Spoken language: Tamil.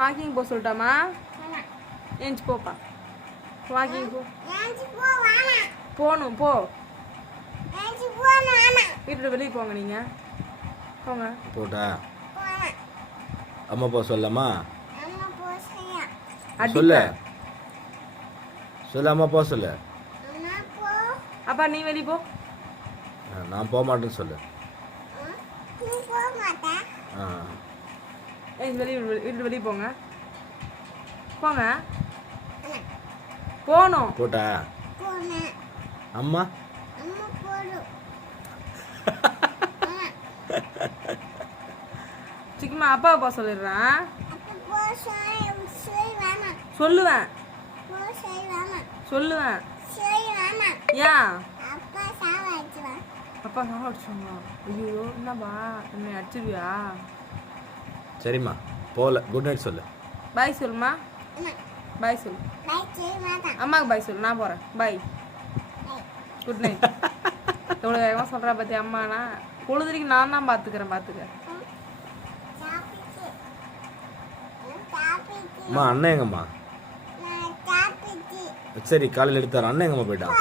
வாக்கிங் போக சொல்லட்டாமா? ஏஞ்சி போப்பா. வாக்கிங் போ. போகணும் போ. வீட்டு வெளியே போங்க. நீங்கள் போங்க. போட்டா அம்மா போ சொல்லம்மா. சொல்லு சொல்லு அம்மா போ சொல்லு. அப்பா நீ வெளியே போ. நான் போக மாட்டேன்னு சொல்லு. வெளியே வீட்டு வெளியே போங்க. போங்க. போகணும். போட்டா அம்மா சிக்கமா அப்பா அப்பா சொல்லிடுறேன். சொல்லுவேன் சொல்லுவேன். ஏன் அப்பா சாவ அடிச்சுங்க? ஐயோ என்னப்பா என்னை அடிச்சிருவியா? சரிம்மா போகல. குட் நைட் சொல்லு. பாய் சொல்லுமா. பாய் சொல்லு. அம்மாவுக்கு பாய் சொல்லு. நான் போகிறேன். Bye good night. எவ்வளோ வேகமாக சொல்கிறா பற்றி அம்மாண்ணா. பொழுதுக்கு நான் தான் பார்த்துக்கிறேன். பார்த்துக்க. அம்மா அண்ணன் எங்கம்மா? சரி காலையில் எடுத்தார். அண்ணன் எங்கம்மா போயிட்டான்?